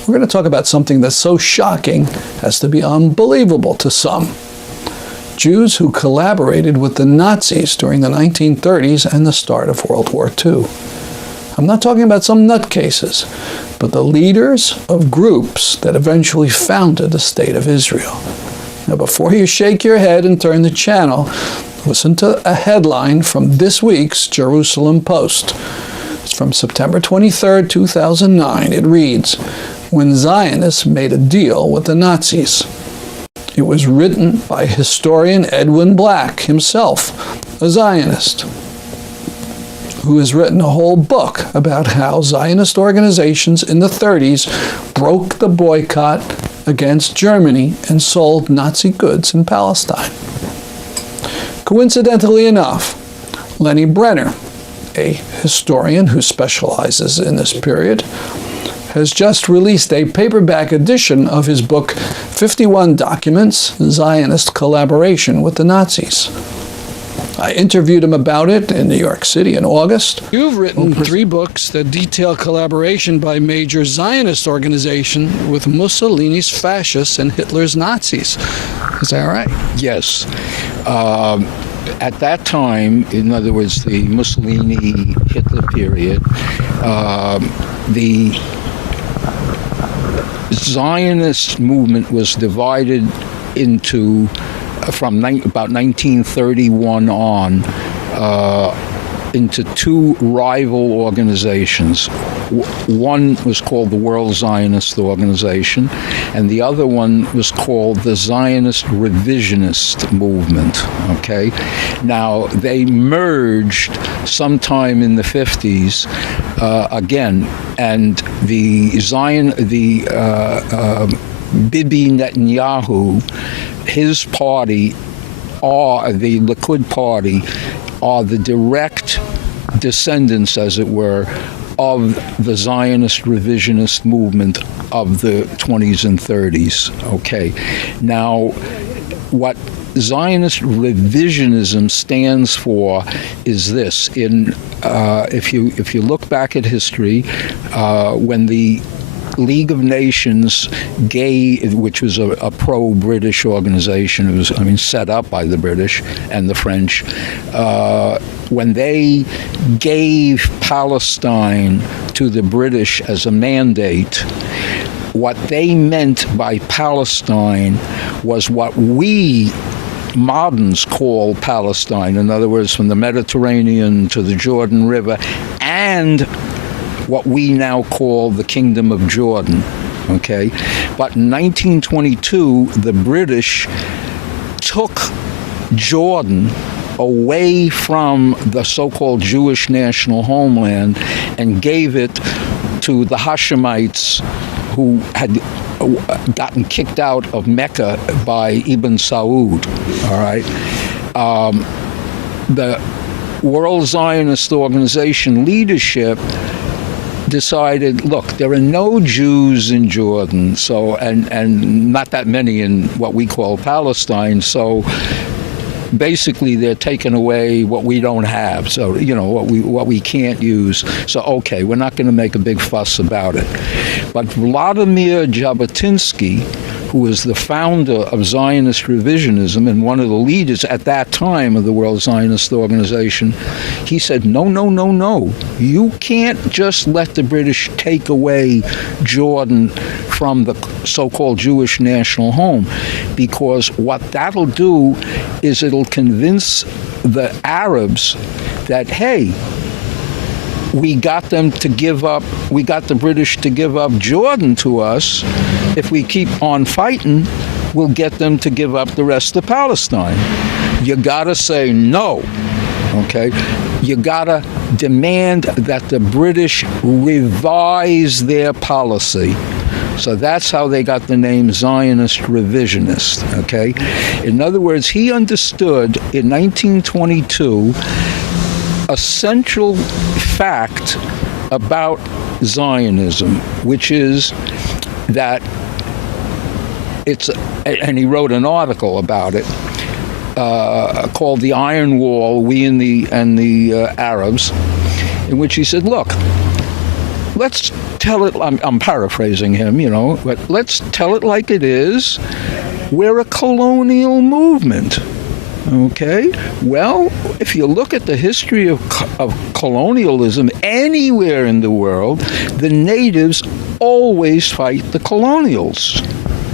we're going to talk about something that's so shocking as to be unbelievable to some. Jews who collaborated with the Nazis during the 1930s and the start of World War II. I'm not talking about some nutcases, but the leaders of groups that eventually founded the State of Israel. Now, before you shake your head and turn the channel, listen to a headline from this week's Jerusalem Post. It's from September 23, 2009. It reads, "When Zionists made a deal with the Nazis." It was written by historian Edwin Black himself, a Zionist, who has written a whole book about how Zionist organizations in the 30s broke the boycott against Germany and sold Nazi goods in Palestine. Coincidentally enough, Lenny Brenner, a historian who specializes in this period, has just released a paperback edition of his book, 51 Documents, Zionist Collaboration with the Nazis. I interviewed him about it in New York City in August. You've written 3 books that detail collaboration by major Zionist organizations with Mussolini's fascists and Hitler's Nazis. Is that right? Yes. At that time, in other words, the Mussolini-Hitler period, the Zionist movement was divided into, from about 1931 on, into 2 rival organizations. One was called the World Zionist Organization, and the other one was called the Zionist Revisionist Movement. Okay, now they merged sometime in the 50s again, and the Bibi Netanyahu, his party, or the Likud party, are the direct descendants, as it were, of the Zionist revisionist movement of the 20s and 30s. Okay, now what Zionist revisionism stands for is this: if you look back at history, when the League of Nations which was a pro-British organization, it was, set up by the British and the French, when they gave Palestine to the British as a mandate, what they meant by Palestine was what we moderns call Palestine, in other words, from the Mediterranean to the Jordan River, and what we now call the Kingdom of Jordan, okay? But in 1922, the British took Jordan away from the so-called Jewish national homeland and gave it to the Hashemites, who had gotten kicked out of Mecca by Ibn Saud, all right? The World Zionist Organization leadership decided, look, there are no Jews in Jordan, so and not that many in what we call Palestine, so basically they're taking away what we don't have, so what we can't use. So okay, we're not going to make a big fuss about it. But Vladimir Jabotinsky, who was the founder of Zionist revisionism and one of the leaders at that time of the World Zionist Organization, he said, no, you can't just let the British take away Jordan from the so-called Jewish national home, because what that'll do is it'll convince the Arabs that, hey, we got the British to give up Jordan to us. If we keep on fighting, we'll get them to give up the rest of Palestine. You gotta say no, okay? You gotta demand that the British revise their policy. So that's how they got the name Zionist revisionist, okay? In other words, he understood in 1922 a central fact about Zionism, which is that and he wrote an article about it called "The Iron Wall: We and the Arabs," in which he said, "Look, let's tell it, I'm paraphrasing him, but let's tell it like it is. We're a colonial movement. Okay? Well, if you look at the history of colonialism anywhere in the world, the natives always fight the colonials.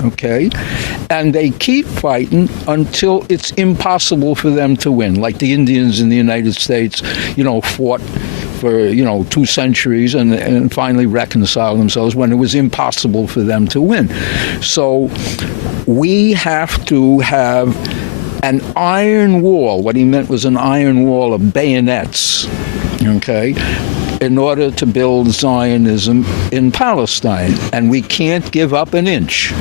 Okay? And they keep fighting until it's impossible for them to win. Like the Indians in the United States, fought for, 2 centuries and finally reconciled themselves when it was impossible for them to win. So we have to have an iron wall. What he meant was an iron wall of bayonets, okay, in order to build Zionism in Palestine. And we can't give up an inch.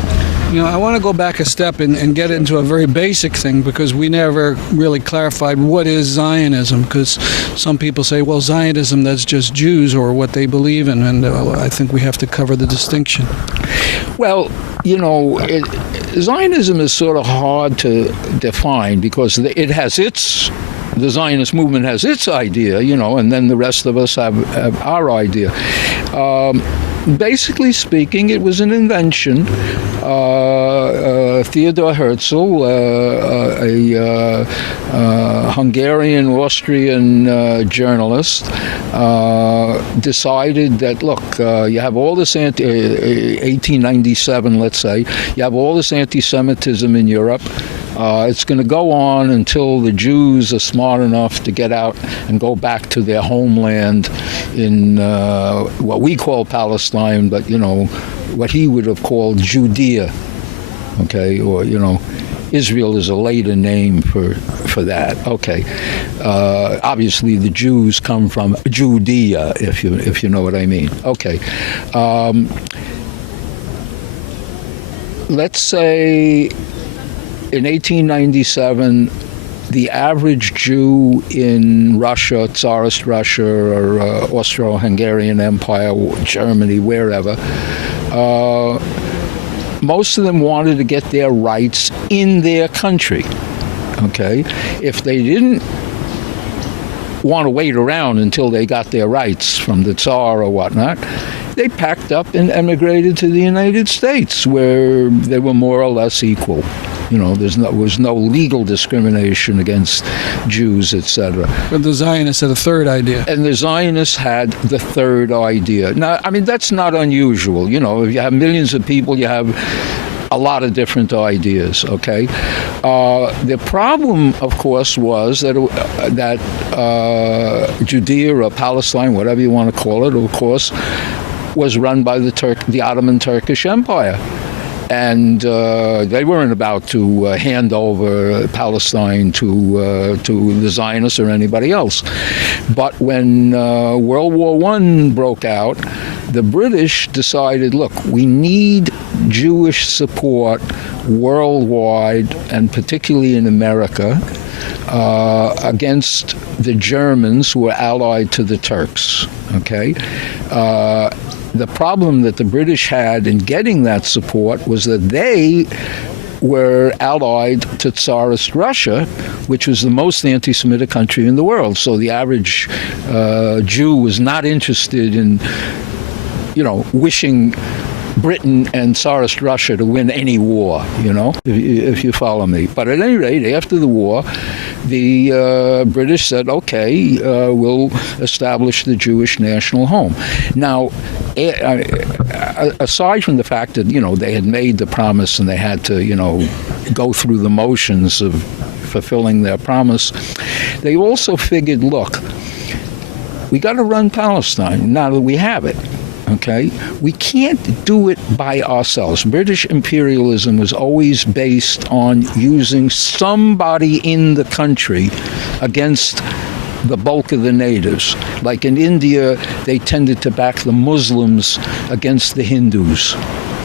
I want to go back a step and get into a very basic thing, because we never really clarified what is Zionism, because some people say, well, Zionism, that's just Jews or what they believe in, and I think we have to cover the distinction. Well, Zionism is sort of hard to define because it has the Zionist movement has its idea, and then the rest of us have our idea. Basically speaking, it was an invention. Theodor Herzl, a Hungarian-Austrian journalist, decided that, look, you have all this 1897, let's say, you have all this anti-Semitism in Europe. It's going to go on until the Jews are smart enough to get out and go back to their homeland in what we call Palestine, but, what he would have called Judea, okay, or, Israel is a later name for that. Okay, obviously the Jews come from Judea, if you know what I mean. Okay, let's say in 1897, the average Jew in Russia, Tsarist Russia, or Austro-Hungarian Empire, Germany, wherever, most of them wanted to get their rights in their country. Okay? If they didn't want to wait around until they got their rights from the Tsar or whatnot, they packed up and emigrated to the United States, where they were more or less equal. There was no legal discrimination against Jews, etc. But the Zionists had a third idea. And the Zionists had the third idea. Now, that's not unusual. If you have millions of people, you have a lot of different ideas, okay? The problem, of course, was that Judea or Palestine, whatever you want to call it, of course, was run by the Ottoman Turkish Empire. And they weren't about to hand over Palestine to the Zionists or anybody else. But when World War I broke out, the British decided, look, we need Jewish support worldwide, and particularly in America, against the Germans who were allied to the Turks. Okay? The problem that the British had in getting that support was that they were allied to Tsarist Russia, which was the most anti-Semitic country in the world. So the average Jew was not interested in, wishing Britain and Tsarist Russia to win any war, if you follow me. But at any rate, after the war, the British said, okay, we'll establish the Jewish national home. Now, aside from the fact that, they had made the promise and they had to, go through the motions of fulfilling their promise, they also figured, look, we got to run Palestine now that we have it. Okay? We can't do it by ourselves. British imperialism was always based on using somebody in the country against the bulk of the natives. Like in India, they tended to back the Muslims against the Hindus.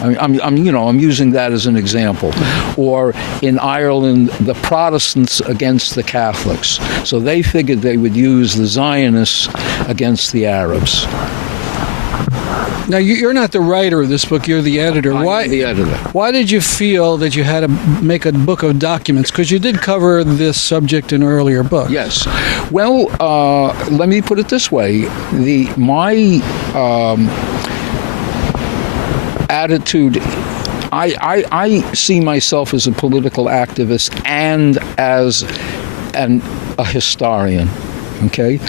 I'm using that as an example. Or in Ireland, the Protestants against the Catholics. So they figured they would use the Zionists against the Arabs. Now, you're not the writer of this book, you're the editor. I'm the editor. Why did you feel that you had to make a book of documents? Because you did cover this subject in an earlier book. Yes. Well, let me put it this way. My attitude, I see myself as a political activist and as a historian, okay?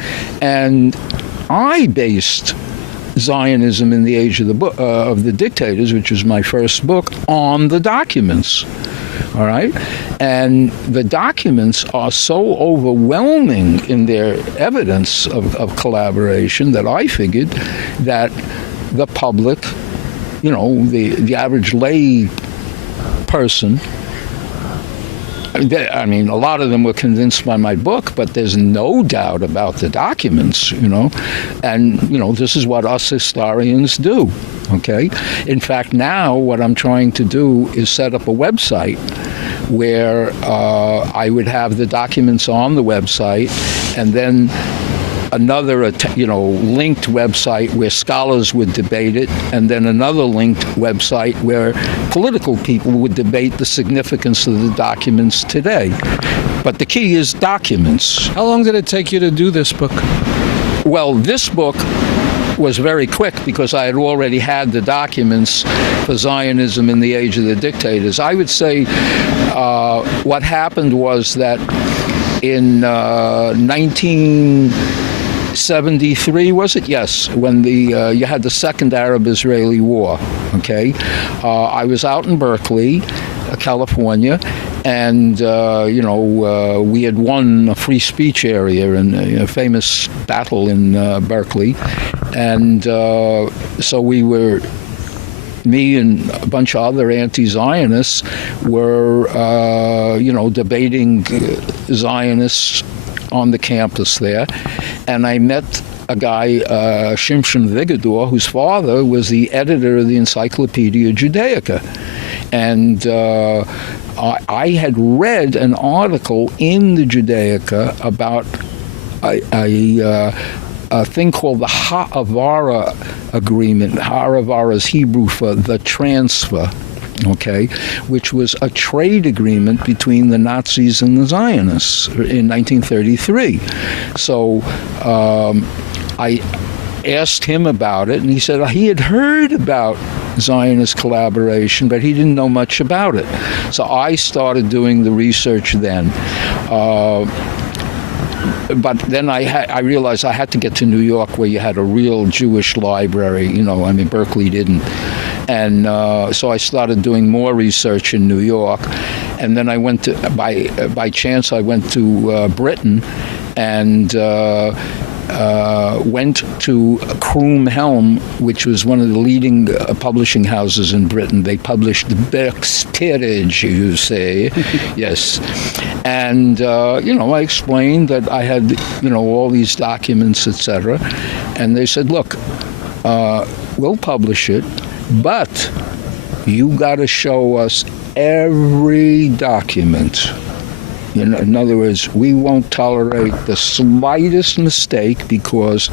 And I based Zionism in the Age of the Dictators, which was my first book, on the documents. All right? And the documents are so overwhelming in their evidence of collaboration that I figured that the public, the average lay person, I mean, a lot of them were convinced by my book, but there's no doubt about the documents, And, this is what us historians do, okay? In fact, now what I'm trying to do is set up a website where I would have the documents on the website, and then another, linked website where scholars would debate it, and then another linked website where political people would debate the significance of the documents today. But the key is documents. How long did it take you to do this book? Well, this book was very quick because I had already had the documents for Zionism in the Age of the Dictators. I would say what happened was that in 1973, was it? Yes, when you had the Second Arab-Israeli War, okay? I was out in Berkeley, California, and, we had won a free speech area in a famous battle in Berkeley. And so me and a bunch of other anti-Zionists were, debating Zionists on the campus there. And I met a guy, Shimshon Vigador, whose father was the editor of the Encyclopedia Judaica. And I had read an article in the Judaica about a thing called the Ha'avara Agreement. Ha'avara is Hebrew for the transfer, okay, which was a trade agreement between the Nazis and the Zionists in 1933. So I asked him about it, and he said he had heard about Zionist collaboration, but he didn't know much about it. So I started doing the research then. But then I realized I had to get to New York, where you had a real Jewish library. Berkeley didn't. And so I started doing more research in New York. And then I went to, by chance, I went to Britain and went to Croom Helm, which was one of the leading publishing houses in Britain. They published the Berk's Peerage, you say, yes. And, I explained that I had, all these documents, etc. And they said, look, we'll publish it, but you got to show us every document. In other words, we won't tolerate the slightest mistake, because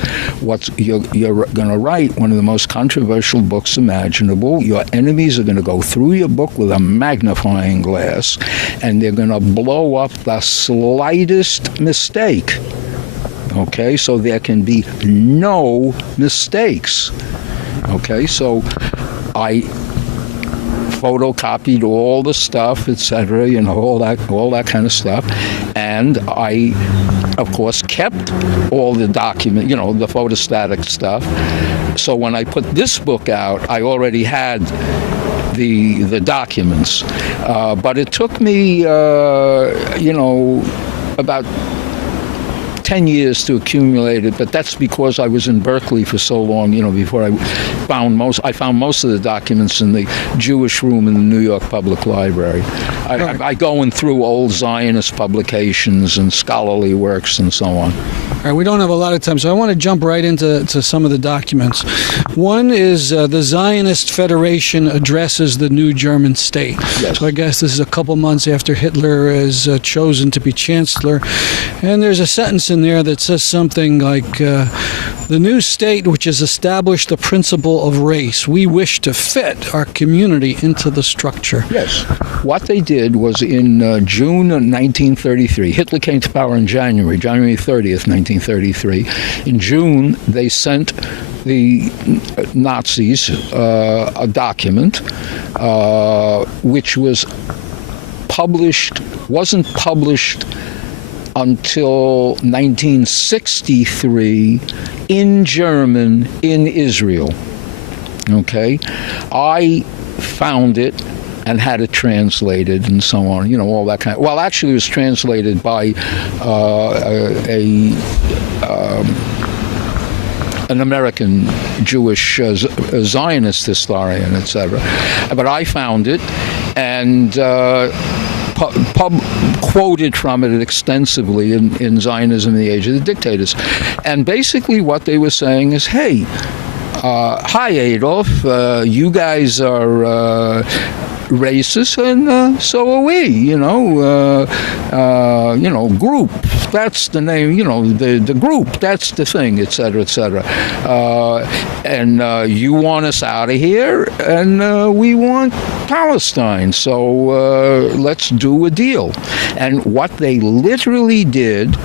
you're going to write one of the most controversial books imaginable. Your enemies are going to go through your book with a magnifying glass, and they're going to blow up the slightest mistake. Okay, so there can be no mistakes. Okay, so I photocopied all the stuff, etc., all that kind of stuff, and I, of course, kept all the document, the photostatic stuff. So when I put this book out, I already had the documents, but it took me, about 10 years to accumulate it, but that's because I was in Berkeley for so long, before I found most of the documents in the Jewish room in the New York Public Library. I go in through old Zionist publications and scholarly works and so on. All right, we don't have a lot of time, so I want to jump right into some of the documents. One is the Zionist Federation addresses the new German state. Yes. So I guess this is a couple months after Hitler is chosen to be chancellor. And there's a sentence in in there that says something like, the new state which has established the principle of race. We wish to fit our community into the structure. Yes. What they did was in June of 1933, Hitler came to power in January 30th, 1933. In June, they sent the Nazis a document which wasn't published until 1963 in German in Israel. Okay? I found it and had it translated and so on, all that kind of... Well, actually, it was translated by an American Jewish Zionist historian, etc. But I found it and quoted from it extensively in Zionism in the Age of the Dictators. And basically what they were saying is, hey, hi Adolf, you guys are racist, and so are we, group, that's the name, the group, that's the thing, etc., etc. And you want us out of here, and we want Palestine, so let's do a deal. And what they literally did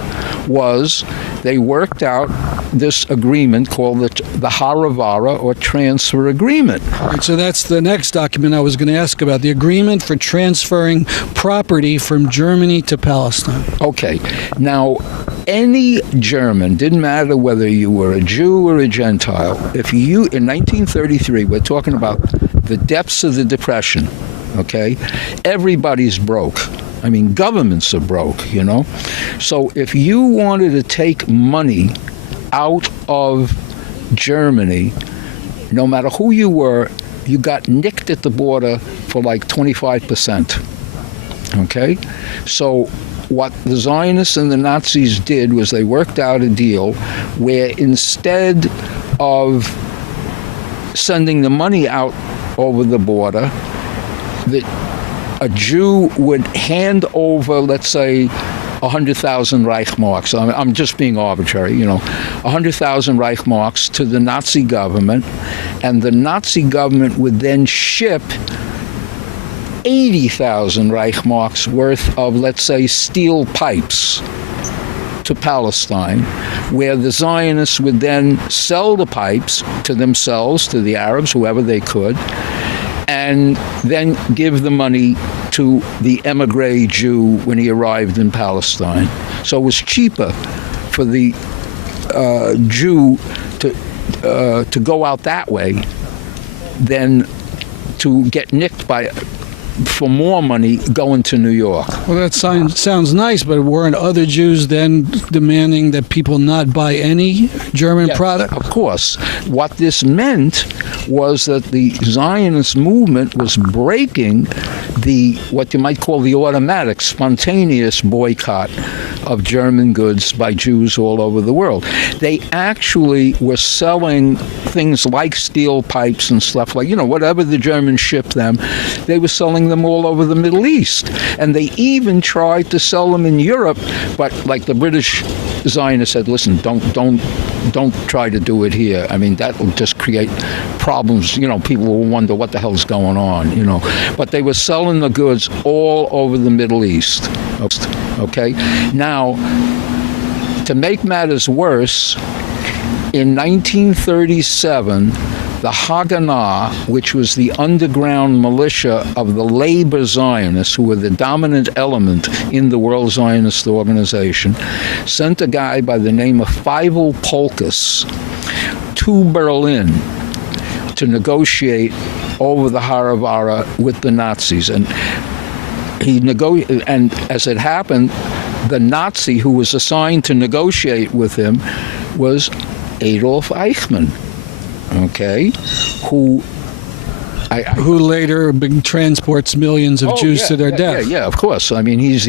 was they worked out this agreement called the Haravara, or Transfer Agreement. Right, so that's the next document I was going to ask about, the agreement for transferring property from Germany to Palestine. Okay. Now, any German, didn't matter whether you were a Jew or a Gentile, if you, in 1933, we're talking about the depths of the Depression, okay? Everybody's broke. I mean, governments are broke, So if you wanted to take money out of Germany, no matter who you were, you got nicked at the border for like 25%. Okay? So what the Zionists and the Nazis did was they worked out a deal where instead of sending the money out over the border, a Jew would hand over, let's say, 100,000 Reichmarks. I'm just being arbitrary, 100,000 Reichmarks to the Nazi government, and the Nazi government would then ship 80,000 Reichmarks worth of, let's say, steel pipes to Palestine, where the Zionists would then sell the pipes to themselves, to the Arabs, whoever they could, and then give the money to the emigre Jew when he arrived in Palestine. So it was cheaper for the Jew to go out that way than to get nicked for more money going to New York. Well, that sounds nice, but weren't other Jews then demanding that people not buy any German product? Of course. What this meant was that the Zionist movement was breaking what you might call the automatic, spontaneous boycott of German goods by Jews all over the world. They actually were selling things like steel pipes and stuff like, whatever the Germans shipped them, they were selling them all over the Middle East. And they even tried to sell them in Europe, but like the British Zionists said, listen, don't try to do it here. I mean, that will just create problems. People will wonder what the hell's going on, But they were selling the goods all over the Middle East. Okay? Now, to make matters worse, in 1937, the Haganah, which was the underground militia of the labor Zionists, who were the dominant element in the World Zionist Organization, sent a guy by the name of Feivel Polkus to Berlin to negotiate over the Haravara with the Nazis. And and as it happened, the Nazi who was assigned to negotiate with him was Adolf Eichmann, okay, who later transports millions of Jews to their death. Yeah, of course. I mean, he is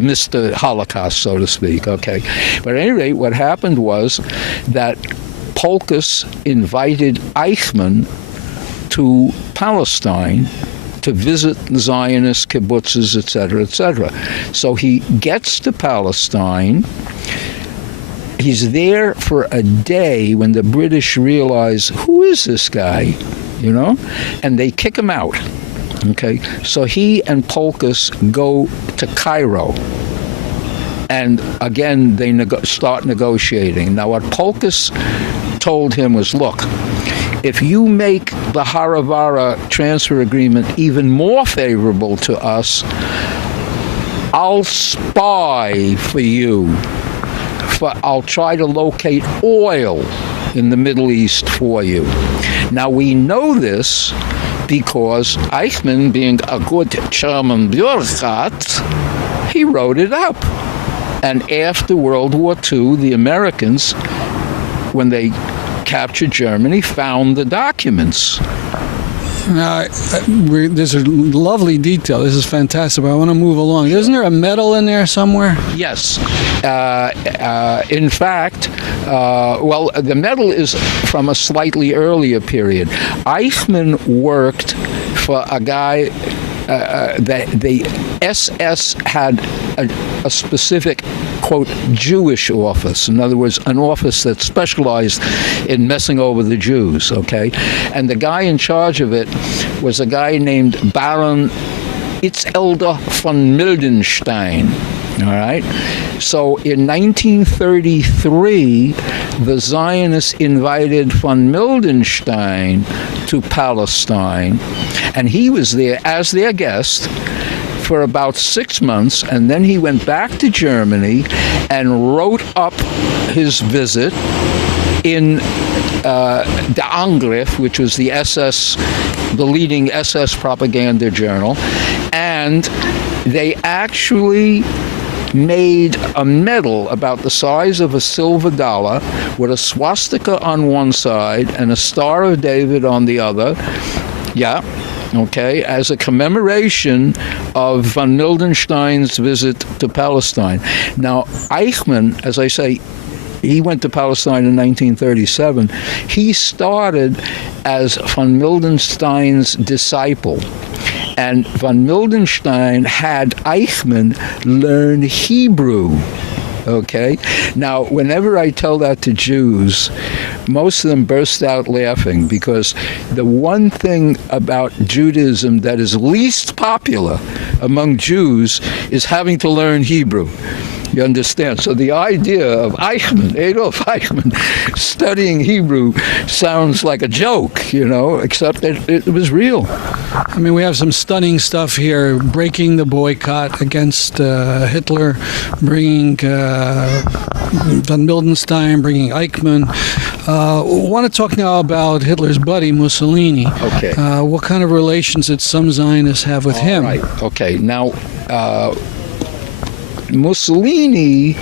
Mr. Holocaust, so to speak. Okay, but at any rate, what happened was that Polkus invited Eichmann to Palestine to visit Zionist kibbutzes, etc., etc. So he gets to Palestine. He's there for a day when the British realize, who is this guy, you know? And they kick him out, okay? So he and Polkus go to Cairo. And again, they start negotiating. Now, what Polkus told him was, look, if you make the Haravara transfer agreement even more favorable to us, I'll spy for you. I'll try to locate oil in the Middle East for you. Now, we know this because Eichmann, being a good German bureaucrat, he wrote it up. And after World War II, the Americans, when they captured Germany, found the documents. Now, there's a lovely detail. This is fantastic, but I want to move along. Isn't there a medal in there somewhere? Yes. In fact, well, the medal is from a slightly earlier period. Eichmann worked for a guy, the SS had a specific, quote, Jewish office. In other words, an office that specialized in messing over the Jews, okay? And the guy in charge of it was a guy named Baron Itzelde von Mildenstein, all right? So in 1933, the Zionists invited von Mildenstein to Palestine, and he was there as their guest for about 6 months, and then he went back to Germany and wrote up his visit in the Angriff, which was the SS, the leading SS propaganda journal, and they actually made a medal about the size of a silver dollar with a swastika on one side and a Star of David on the other. Yeah. Okay, as a commemoration of von Mildenstein's visit to Palestine. Now, Eichmann, as I say, he went to Palestine in 1937. He started as von Mildenstein's disciple. And von Mildenstein had Eichmann learn Hebrew. Okay? Now, whenever I tell that to Jews, most of them burst out laughing, because the one thing about Judaism that is least popular among Jews is having to learn Hebrew. You understand? So the idea of Eichmann, Adolf Eichmann, studying Hebrew sounds like a joke, you know, except that it was real. I mean, we have some stunning stuff here, breaking the boycott against Hitler, bringing von Mildenstein, bringing Eichmann. I want to talk now about Hitler's buddy, Mussolini. Okay. What kind of relations did some Zionists have with him? Right. Okay. Now, Mussolini,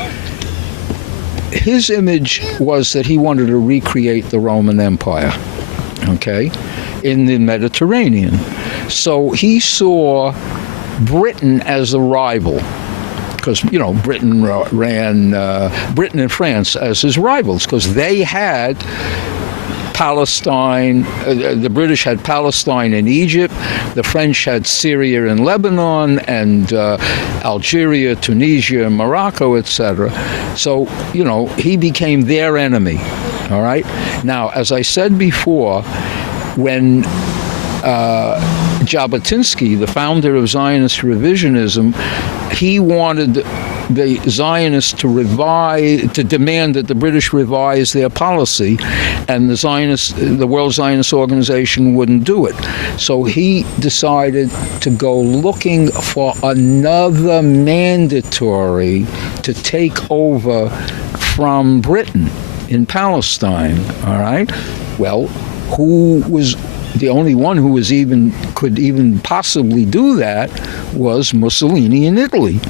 his image was that he wanted to recreate the Roman Empire, okay, in the Mediterranean. So he saw Britain as a rival, because, you know, Britain ran Britain and France as his rivals, because they had Palestine, the British had Palestine and Egypt, the French had Syria and Lebanon, and Algeria, Tunisia, and Morocco, etc. So, you know, he became their enemy, all right? Now, as I said before, when Jabotinsky, the founder of Zionist revisionism, he wanted the Zionists to demand that the British revise their policy, and the World Zionist Organization wouldn't do it. So he decided to go looking for another mandatory to take over from Britain in Palestine, all right? Well, who was the only one who could even possibly do that was Mussolini in Italy.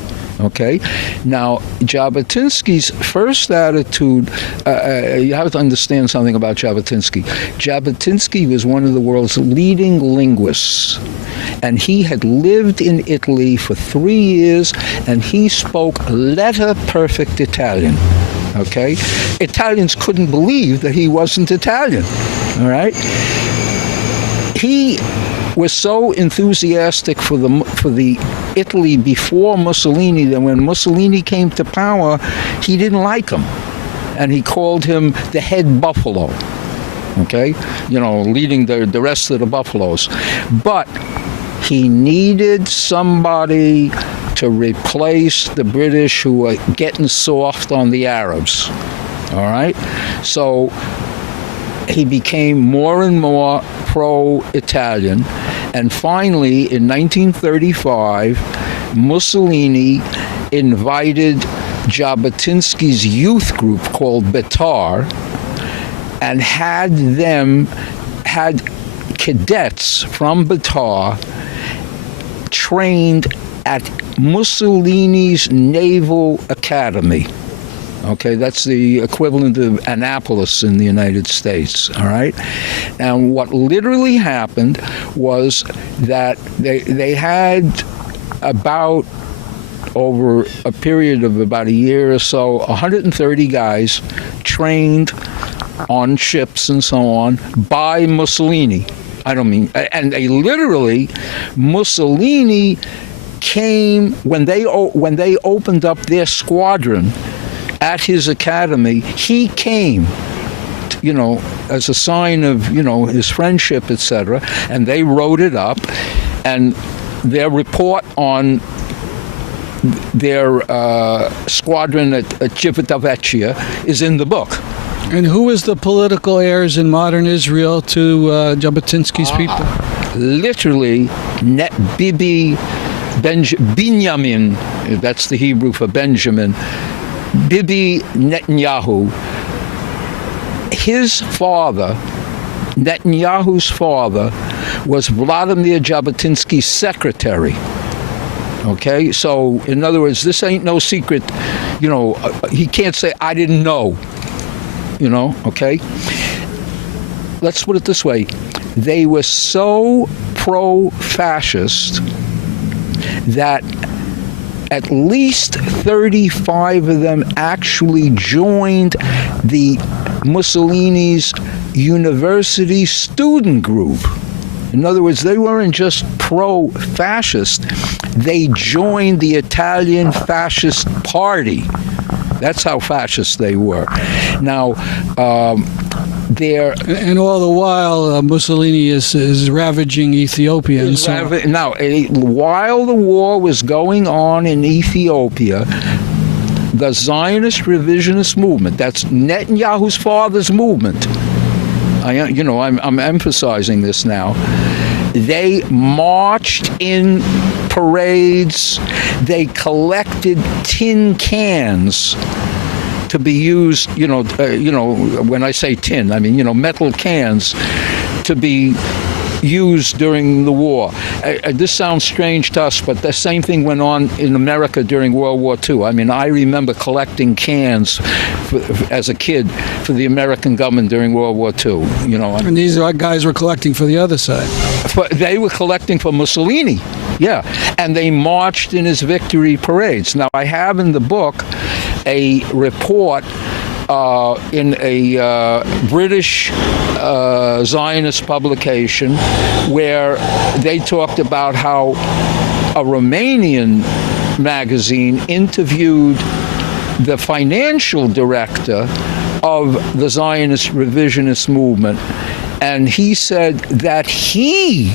Okay, now Jabotinsky's first attitude, you have to understand something about Jabotinsky. Jabotinsky was one of the world's leading linguists, and he had lived in Italy for 3 years, and he spoke letter-perfect Italian. Okay, Italians couldn't believe that he wasn't Italian. All right. he was so enthusiastic for the Italy before Mussolini that when Mussolini came to power, he didn't like him, and he called him the head buffalo. Okay, leading the rest of the buffaloes, but he needed somebody to replace the British who were getting soft on the Arabs. All right, so he became more and more pro-Italian, and finally, in 1935, Mussolini invited Jabotinsky's youth group called Betar, and had cadets from Betar trained at Mussolini's Naval Academy. Okay, that's the equivalent of Annapolis in the United States, all right? And what literally happened was that they had about, over a period of about a year or so, 130 guys trained on ships and so on by Mussolini. And they literally, Mussolini came, when they opened up their squadron at his academy, he came, as a sign of, his friendship, etc., and they wrote it up, and their report on their squadron at Civitavecchia is in the book. And who is the political heirs in modern Israel to Jabotinsky's people? Literally, Bibi Binyamin, that's the Hebrew for Benjamin, Bibi Netanyahu. His father, Netanyahu's father, was Vladimir Jabotinsky's secretary. Okay, so in other words, this ain't no secret. He can't say, I didn't know. Okay? Let's put it this way. They were so pro-fascist that at least 35 of them actually joined the Mussolini's university student group. In other words, they weren't just pro-fascist, they joined the Italian Fascist Party. That's how fascist they were. Now, and all the while, Mussolini is ravaging Ethiopia. Now, while the war was going on in Ethiopia, the Zionist revisionist movement, that's Netanyahu's father's movement, I'm emphasizing this now, they marched in parades, they collected tin cans to be used, when I say tin, I mean, metal cans to be used during the war. This sounds strange to us, but the same thing went on in America during World War II. I mean, I remember collecting cans as a kid for the American government during World War II. And these guys were collecting for the other side. They were collecting for Mussolini. Yeah, and they marched in his victory parades. Now, I have in the book a report in a British Zionist publication where they talked about how a Romanian magazine interviewed the financial director of the Zionist revisionist movement, and he said that he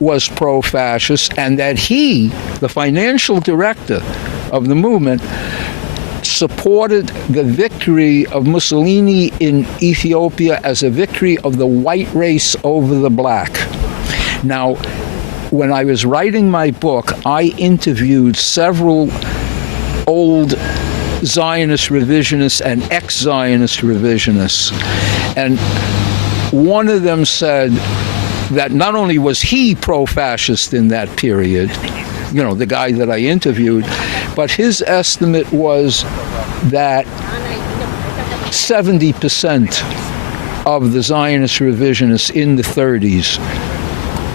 was pro-fascist and that he, the financial director of the movement, supported the victory of Mussolini in Ethiopia as a victory of the white race over the black. Now, when I was writing my book, I interviewed several old Zionist revisionists and ex-Zionist revisionists, and one of them said that not only was he pro-fascist in that period, the guy that I interviewed, but his estimate was that 70% of the Zionist revisionists in the 30s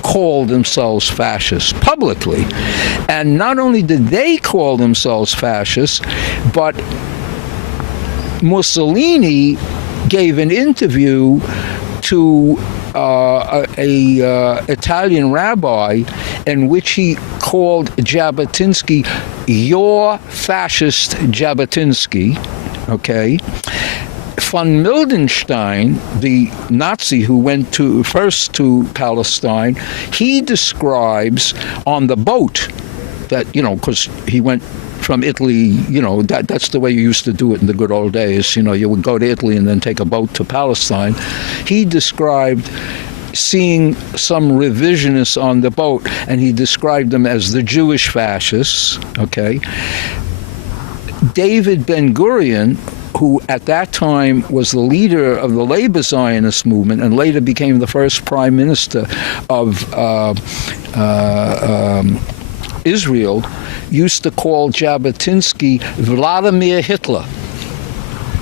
called themselves fascists publicly. And not only did they call themselves fascists, but Mussolini gave an interview to Italian rabbi in which he called Jabotinsky your fascist Jabotinsky, okay? Von Mildenstein, the Nazi who went first to Palestine, he describes on the boat that, because he went from Italy, that's the way you used to do it in the good old days. You would go to Italy and then take a boat to Palestine. He described seeing some revisionists on the boat, and he described them as the Jewish fascists, okay? David Ben-Gurion, who at that time was the leader of the labor Zionist movement and later became the first prime minister of Israel, used to call Jabotinsky Vladimir Hitler.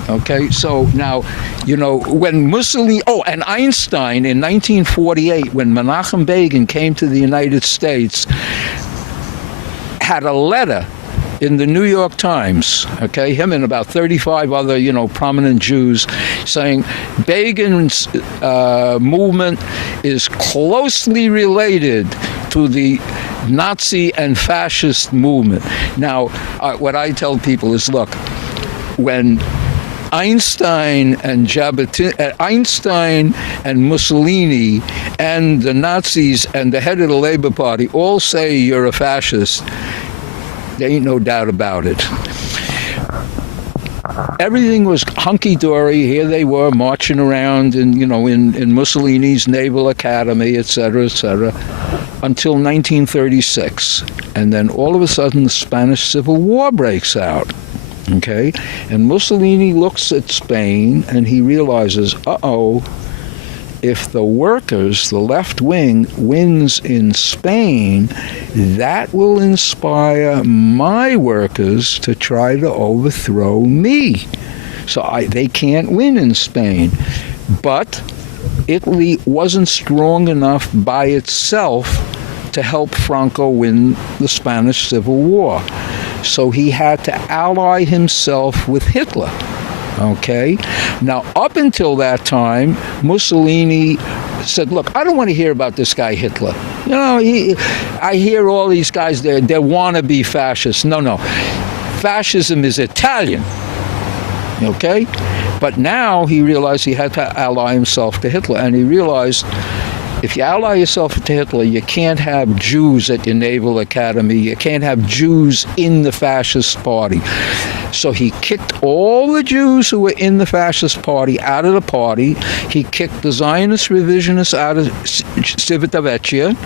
Okay, so now, when Mussolini, and Einstein in 1948, when Menachem Begin came to the United States, had a letter in the New York Times, okay, him and about 35 other, prominent Jews, saying Begin's movement is closely related to the Nazi and fascist movement. Now, what I tell people is, look, when Einstein and Mussolini and the Nazis and the head of the Labor Party all say you're a fascist, there ain't no doubt about it. Everything was hunky-dory. Here they were marching around in Mussolini's Naval Academy, et cetera, until 1936. And then all of a sudden the Spanish Civil War breaks out. Okay? And Mussolini looks at Spain and he realizes, if the workers, the left wing, wins in Spain, that will inspire my workers to try to overthrow me. So they can't win in Spain. But Italy wasn't strong enough by itself to help Franco win the Spanish Civil War. So he had to ally himself with Hitler. Okay? Now, up until that time, Mussolini said, look, I don't want to hear about this guy Hitler. I hear all these guys, they're wannabe fascists. No. Fascism is Italian. Okay? But now he realized he had to ally himself to Hitler, and he realized if you ally yourself to Hitler, you can't have Jews at your Naval Academy. You can't have Jews in the fascist party. So he kicked all the Jews who were in the fascist party out of the party. He kicked the Zionist revisionists out of Civita Vecchia,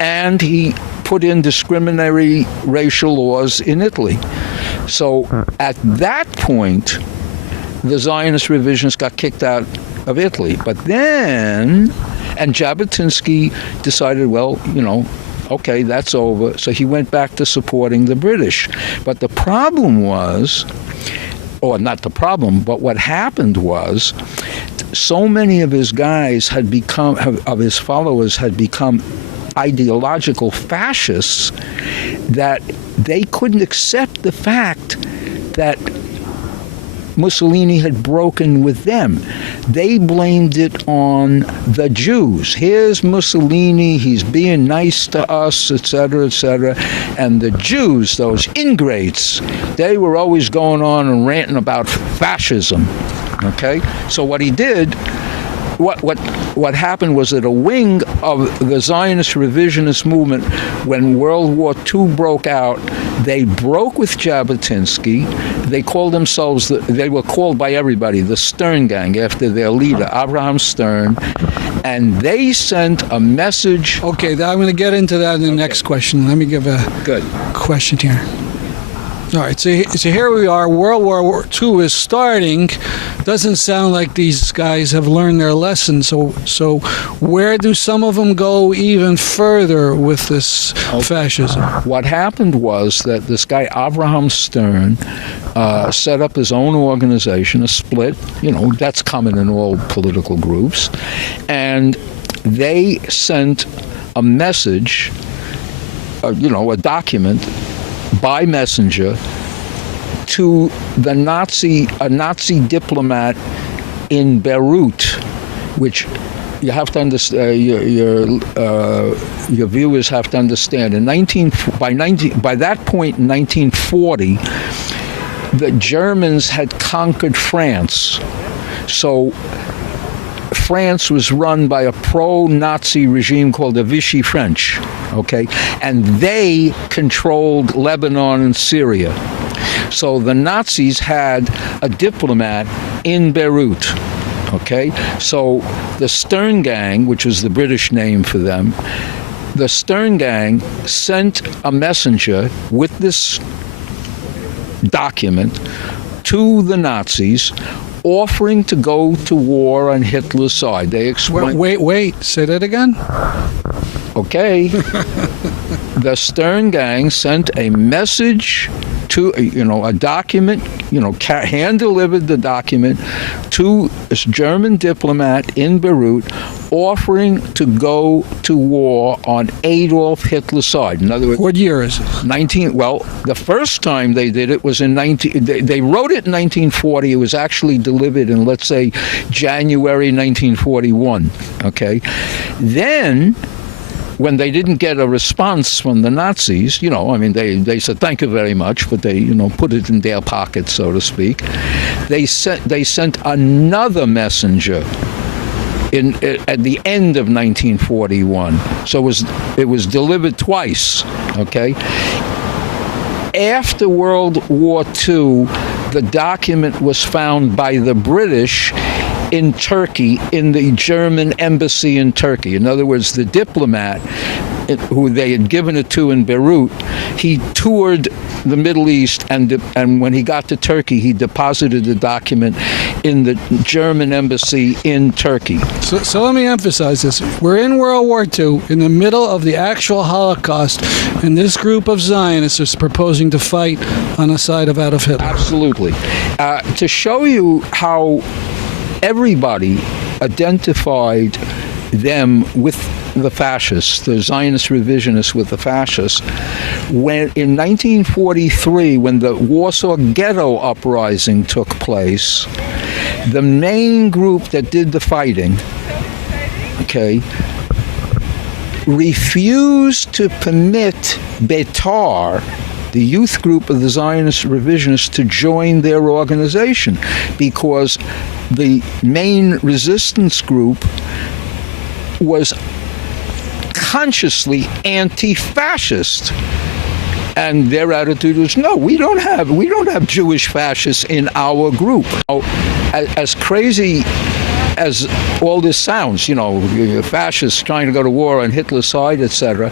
and he put in discriminatory racial laws in Italy. So at that point, the Zionist revisionists got kicked out of Italy. But then, and Jabotinsky decided, okay, that's over. So he went back to supporting the British. But the problem was, or not the problem, but what happened was, so many of his guys had become, of his followers had become ideological fascists that they couldn't accept the fact that Mussolini had broken with them. They blamed it on the Jews. Here's Mussolini, he's being nice to us, etc., etc. And the Jews, those ingrates, they were always going on and ranting about fascism. Okay? So what he did, what happened was that a wing of the Zionist revisionist movement, when World War II broke out, they broke with Jabotinsky. They called themselves, they were called by everybody, the Stern Gang, after their leader, Abraham Stern, and they sent a message. Okay, I'm going to get into that in the next question. Let me give a question here. All right, so here we are. World War II is starting. Doesn't sound like these guys have learned their lesson. So where do some of them go even further with this fascism? What happened was that this guy, Abraham Stern, set up his own organization, a split. That's common in all political groups. And they sent a message, a document, by messenger to a Nazi diplomat in Beirut, which you have to understand. Your viewers have to understand. By that point in 1940, the Germans had conquered France, so France was run by a pro-Nazi regime called the Vichy French, okay? And they controlled Lebanon and Syria. So the Nazis had a diplomat in Beirut, okay? So the Stern Gang, which was the British name for them, the Stern Gang sent a messenger with this document to the Nazis offering to go to war on Hitler's side. They explained... Wait, say that again? Okay. The Stern Gang sent a message to, a document, hand-delivered the document to a German diplomat in Beirut offering to go to war on Adolf Hitler's side. In other words... What year is it? The first time they did it was in they wrote it in 1940. It was actually delivered in, let's say, January 1941, okay? Then, when they didn't get a response from the Nazis, they said thank you very much, but they, put it in their pocket, so to speak. They sent another messenger at the end of 1941. So it was delivered twice. Okay. After World War II, the document was found by the British in Turkey, in the German embassy in Turkey. In other words, the diplomat who they had given it to in Beirut, he toured the Middle East, and when he got to Turkey, he deposited the document in the German embassy in Turkey. So let me emphasize this. We're in World War II, in the middle of the actual Holocaust, and this group of Zionists is proposing to fight on the side of Adolf Hitler. Absolutely. To show you how everybody identified them with the fascists, the Zionist revisionists with the fascists, when in 1943, when the Warsaw Ghetto Uprising took place, the main group that did the fighting, okay, refused to permit Betar, the youth group of the Zionist revisionists, to join their organization, because the main resistance group was consciously anti-fascist, and their attitude was, no, we don't have Jewish fascists in our group. As crazy as all this sounds, fascists trying to go to war on Hitler's side, etc.,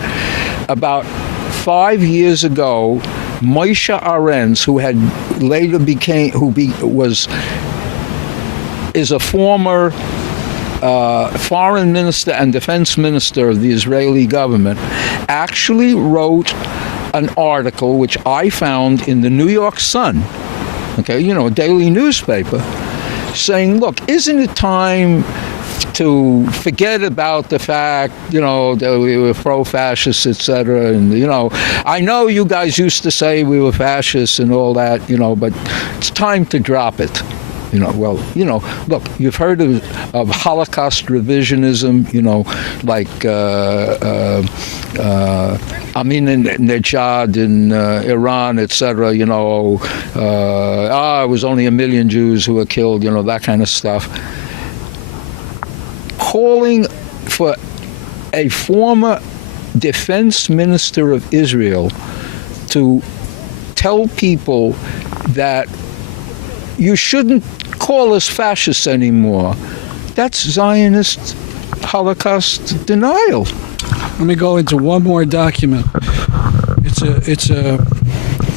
about 5 years ago, Moshe Arens, who had later is a former foreign minister and defense minister of the Israeli government, actually wrote an article which I found in the New York Sun, okay, a daily newspaper, saying, look, isn't it time to forget about the fact, that we were pro-fascists, etc. And, I know you guys used to say we were fascists and all that, but it's time to drop it. Look, you've heard of Holocaust revisionism, like Ahmadinejad in Iran, etc., it was only 1 million Jews who were killed, that kind of stuff. Calling for a former defense minister of Israel to tell people that you shouldn't call us fascists anymore. That's Zionist Holocaust denial. Let me go into one more document. It's a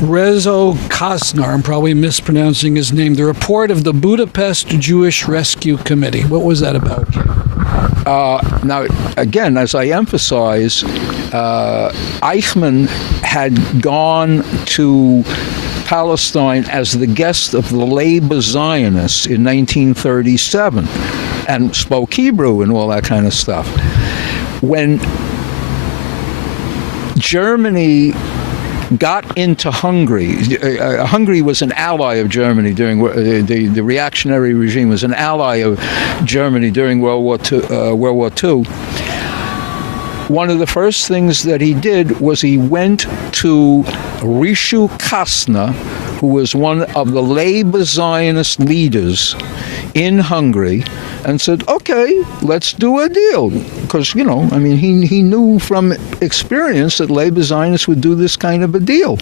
Rezo Kosnar, I'm probably mispronouncing his name, the report of the Budapest Jewish Rescue Committee. What was that about? Now, again, as I emphasize, Eichmann had gone to Palestine as the guest of the Labour Zionists in 1937 and spoke Hebrew and all that kind of stuff. When Germany got into Hungary. Hungary was an ally of Germany during the reactionary regime was an ally of Germany during World War II. One of the first things that he did was he went to Rishu Kasna, who was one of the labor Zionist leaders in Hungary, and said, okay, let's do a deal. Because, he knew from experience that labor Zionists would do this kind of a deal.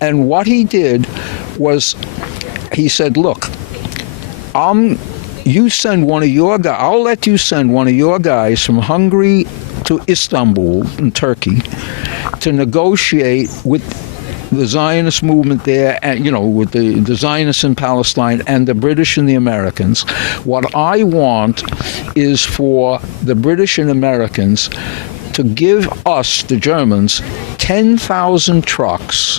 And what he did was, he said, look, you send one of your guys, I'll let you send one of your guys from Hungary to Istanbul in Turkey to negotiate with the Zionist movement there, and with the Zionists in Palestine and the British and the Americans. What I want is for the British and Americans to give us, the Germans, 10,000 trucks,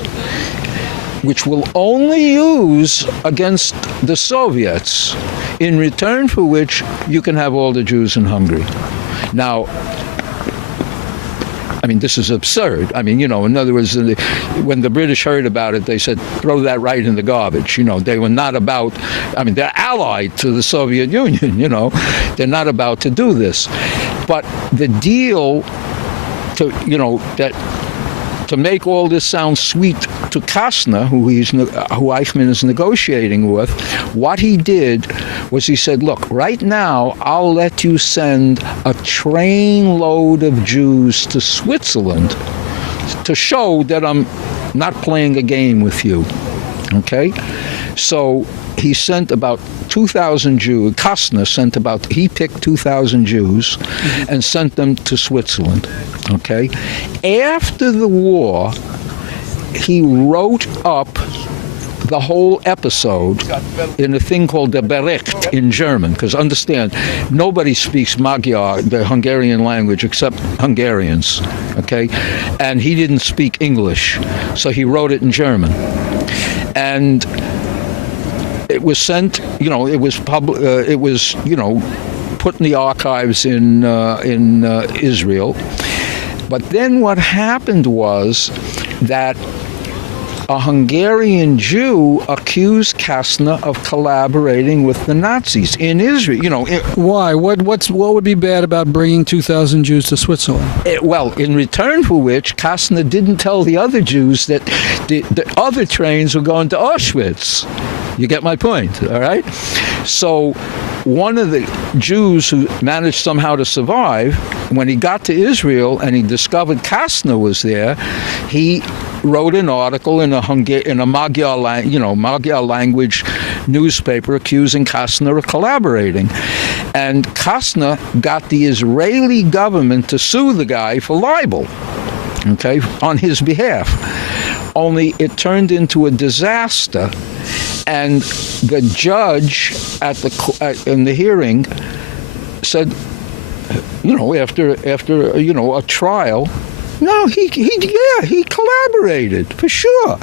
which we'll only use against the Soviets, in return for which you can have all the Jews in Hungary. Now, this is absurd. In other words, when the British heard about it, they said, throw that right in the garbage. They were not about, they're allied to the Soviet Union, They're not about to do this. But the deal to make all this sound sweet to Kastner, who Eichmann is negotiating with, what he did was he said, look, right now I'll let you send a train load of Jews to Switzerland to show that I'm not playing a game with you. Okay? So he sent about 2,000 Jews. Kastner he picked 2,000 Jews and sent them to Switzerland. Okay? After the war, he wrote up the whole episode in a thing called the Bericht in German, because understand, nobody speaks Magyar, the Hungarian language, except Hungarians, okay? And he didn't speak English, so he wrote it in German. And it was sent, it was put in the archives in Israel. But then what happened was that a Hungarian Jew accused Kastner of collaborating with the Nazis in Israel. Why? What would be bad about bringing 2,000 Jews to Switzerland? In return for which, Kastner didn't tell the other Jews that the other trains were going to Auschwitz. You get my point, all right? So one of the Jews who managed somehow to survive, when he got to Israel and he discovered Kastner was there, he wrote an article in a Magyar language newspaper accusing Kastner of collaborating. And Kastner got the Israeli government to sue the guy for libel, okay, on his behalf. Only it turned into a disaster, and the judge in the hearing said, after a trial, no, he collaborated for sure.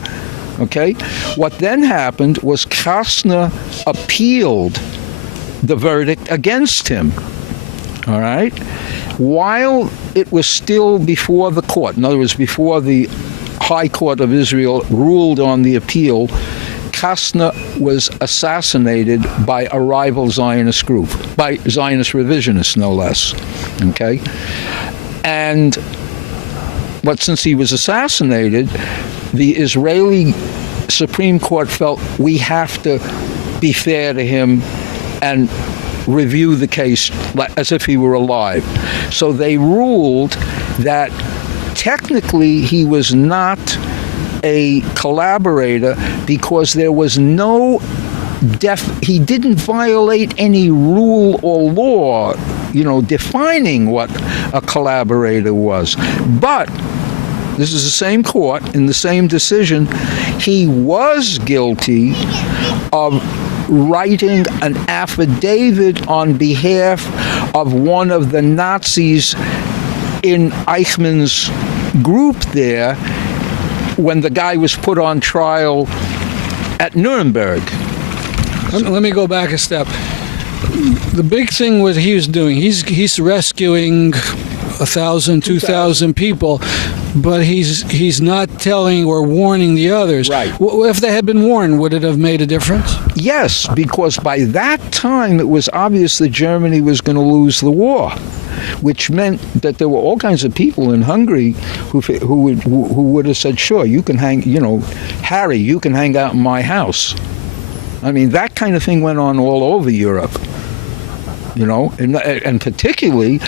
Okay, what then happened was Kastner appealed the verdict against him. All right, while it was still before the court, in other words, before the High Court of Israel ruled on the appeal, Kastner was assassinated by a rival Zionist group, by Zionist revisionists, no less. Okay, but since he was assassinated, the Israeli Supreme Court felt we have to be fair to him and review the case as if he were alive. So they ruled that technically he was not a collaborator because there was no he didn't violate any rule or law, defining what a collaborator was. But this is the same court in the same decision. He was guilty of writing an affidavit on behalf of one of the Nazis in Eichmann's group there when the guy was put on trial at Nuremberg. Let me go back a step. The big thing what he was doing, he's rescuing 1,000, 2,000 people. but he's not telling or warning the others. Right. If they had been warned, would it have made a difference? Yes, because by that time it was obvious that Germany was going to lose the war, which meant that there were all kinds of people in Hungary who would have said, sure, you can hang, Harry, you can hang out in my house. I mean, that kind of thing went on all over Europe, and particularly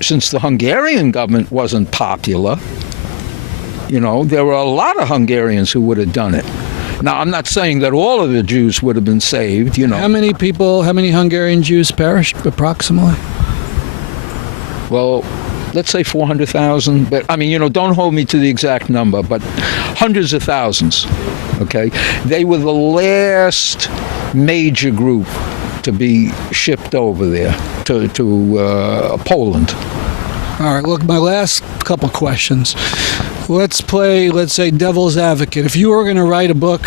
since the Hungarian government wasn't popular, there were a lot of Hungarians who would have done it. Now, I'm not saying that all of the Jews would have been saved, How many Hungarian Jews perished approximately? Well, let's say 400,000, but I mean, don't hold me to the exact number, but hundreds of thousands, okay? They were the last major group to be shipped over there to Poland. All right, look, my last couple questions. Let's say, devil's advocate. If you were going to write a book,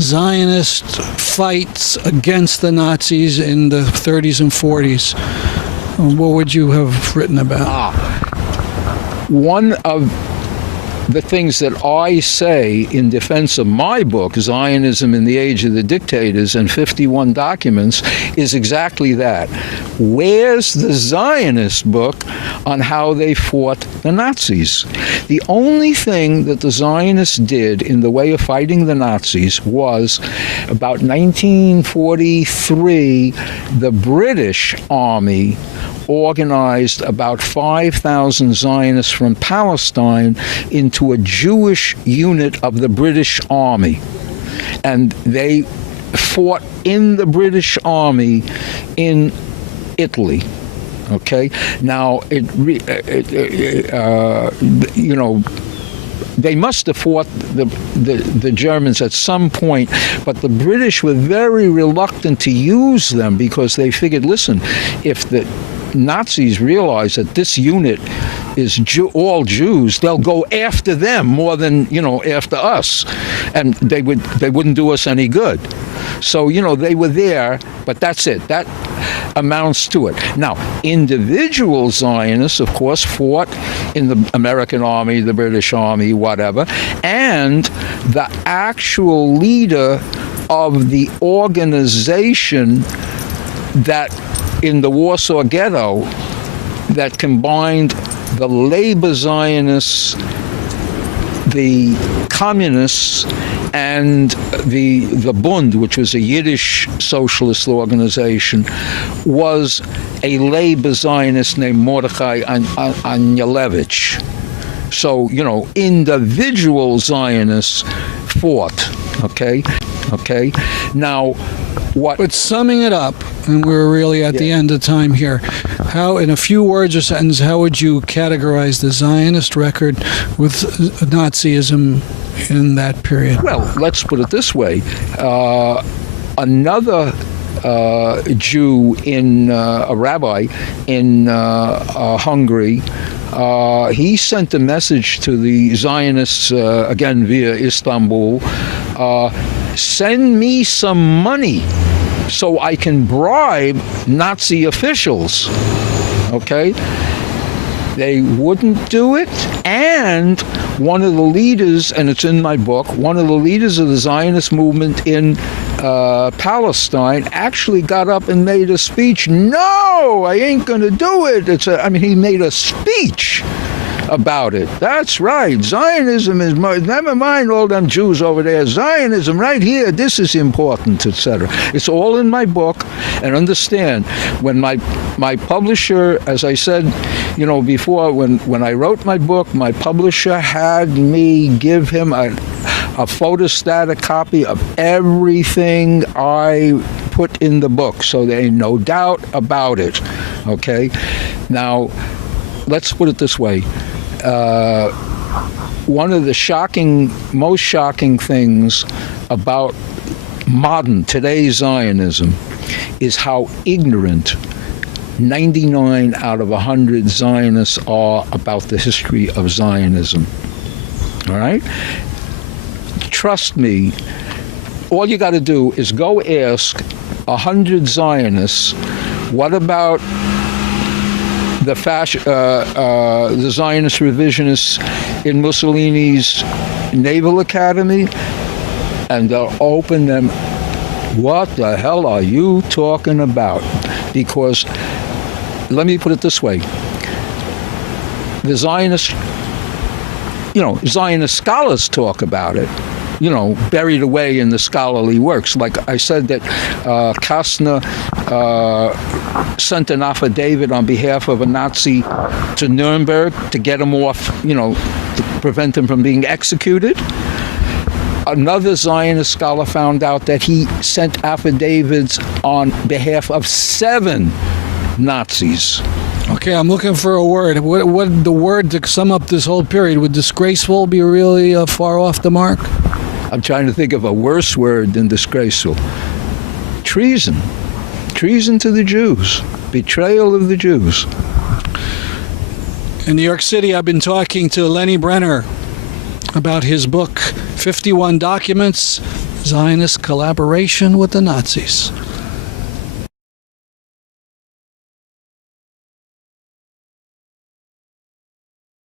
Zionist fights against the Nazis in the 30s and 40s, what would you have written about? One of the things that I say in defense of my book, Zionism in the Age of the Dictators and 51 Documents, is exactly that. Where's the Zionist book on how they fought the Nazis? The only thing that the Zionists did in the way of fighting the Nazis was, about 1943, the British Army organized about 5,000 Zionists from Palestine into a Jewish unit of the British Army. And they fought in the British Army in Italy. Okay? Now, they must have fought the Germans at some point, but the British were very reluctant to use them because they figured, listen, if the Nazis realize that this unit is all Jews, they'll go after them more than after us, and they wouldn't do us any good. So they were there, but that's it. That amounts to it. Now, individual Zionists, of course, fought in the American Army, the British Army, whatever, and the actual leader of the organization that in the Warsaw Ghetto that combined the labor Zionists, the communists, and the Bund, which was a Yiddish socialist organization, was a labor Zionist named Mordechai Anielewicz. So, individual Zionists fought, okay? Now, But summing it up, and we're really at the end of time here, how, in a few words or sentences, how would you categorize the Zionist record with Nazism in that period? Well, let's put it this way. Another Jew a rabbi in Hungary, he sent a message to the Zionists, again via Istanbul, send me some money so I can bribe Nazi officials. Okay? They wouldn't do it, and one of the leaders, and it's in my book, one of the leaders of the Zionist movement in Palestine actually got up and made a speech. No, I ain't going to do it. He made a speech about it. That's right. Zionism is never mind all them Jews over there. Zionism right here. This is important, etc. It's all in my book. And understand, when my publisher, as I said, before, when I wrote my book, my publisher had me give him a photostatic copy of everything I put in the book, so there ain't no doubt about it. Okay? Now, let's put it this way. One of the most shocking things about today's Zionism is how ignorant 99 out of 100 Zionists are about the history of Zionism. All right? Trust me, all you got to do is go ask 100 Zionists, what about the Zionist revisionists in Mussolini's Naval Academy, and they'll open them. What the hell are you talking about? Because, let me put it this way, the Zionist scholars talk about it, buried away in the scholarly works. Like I said, that Kastner sent an affidavit on behalf of a Nazi to Nuremberg to get him off, to prevent him from being executed. Another Zionist scholar found out that he sent affidavits on behalf of 7 Nazis. Okay, I'm looking for a word. What the word to sum up this whole period? Would disgraceful be really far off the mark? I'm trying to think of a worse word than disgraceful. Treason. Treason to the Jews. Betrayal of the Jews. In New York City, I've been talking to Lenny Brenner about his book, 51 Documents, Zionist Collaboration with the Nazis.